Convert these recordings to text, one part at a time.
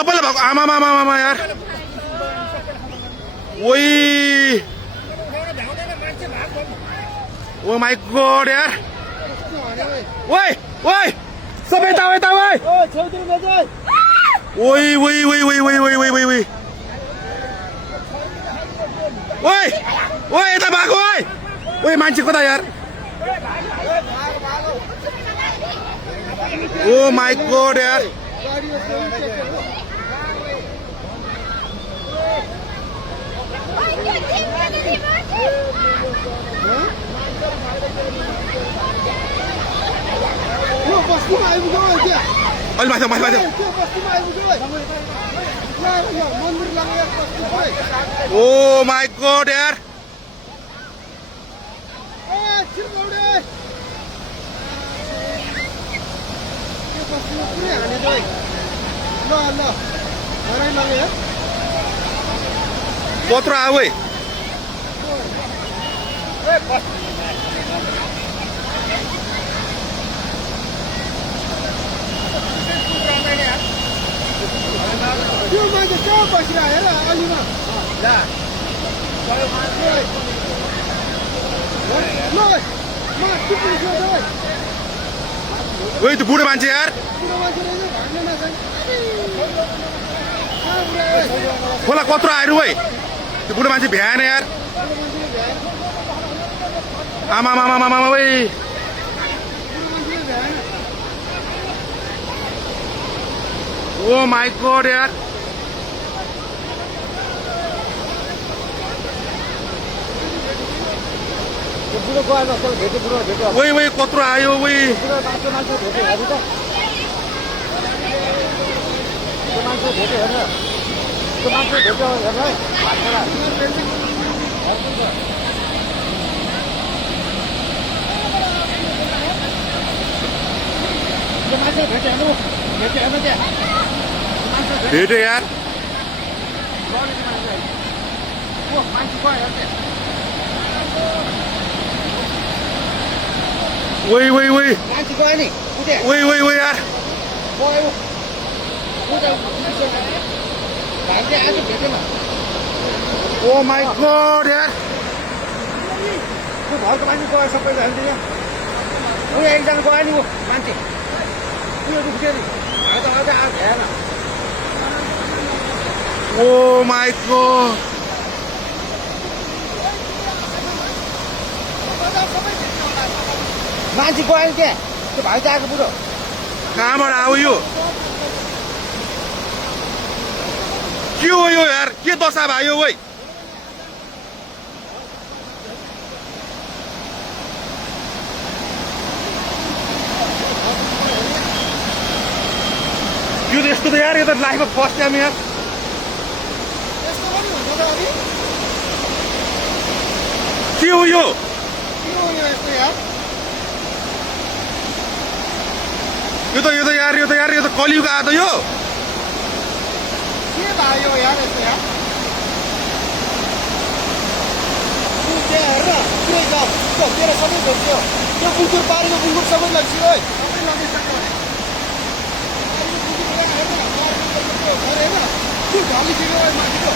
सबैलाई भएको आमा यार ओइ ओ माई गॉड यार ओइ ओइ सबै यता ओइ ओइ ओइ ओइ ओइ ओइ ओइ ओइ ओइ ओइ ओइ ओइ यता भएको ओइ ओइ मान्छे कता यार ओ माई गॉड यार अलि माथि माथि माथि ओ माई गॉड यार कत्रो आऊ है त्यो मान्छे कहाँ बसिरह्यो हेर अलिमा ओइ त्यो बुढो मान्छे यार खोला कत्रो आएर है त्यो बुढो मान्छे भ्याएन यार आमा मामा मामा ओइ ओ माई गॉड यार ओइ ओइ कत्रो आयो ओइ भेट्यो यार ओइ ओइ ओइ ओइ ओइ ओइ यार ओ माई गॉड यार घरको मान्छे गयो सबै जान्छ एकजना गयो नि मान्छे ओ माई गॉड मान्छे गयो नि क्या त्यो भाइ आएको बुढो कहाँबाट आऊ यो के हो यो यार के दशा भयो ओइ यो त यस्तो त यार यो त लाइफमा फर्स्ट टाइम यार के हो यो यो त कलियुग आयो त यो के भयो यार यस्तो यार हेर पुरै जाऊ तेरो सबै घोच्यो त्यो बुकुर पारेको बुकुर सबै लग्यो है सबै लगिसक्यो त्यो ढलिसक्यो माथिको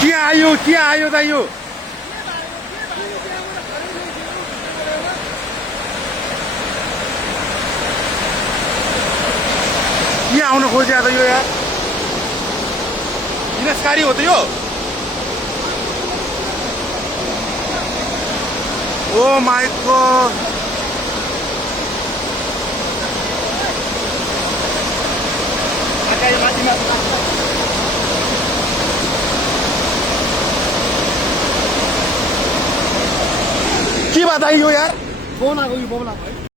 मान्छे के आयो त यो के आउन खोज्या त यो यार विनाशकारी हो त यो ओ माई गॉड के बात आयो यार फोन आएको यो बोला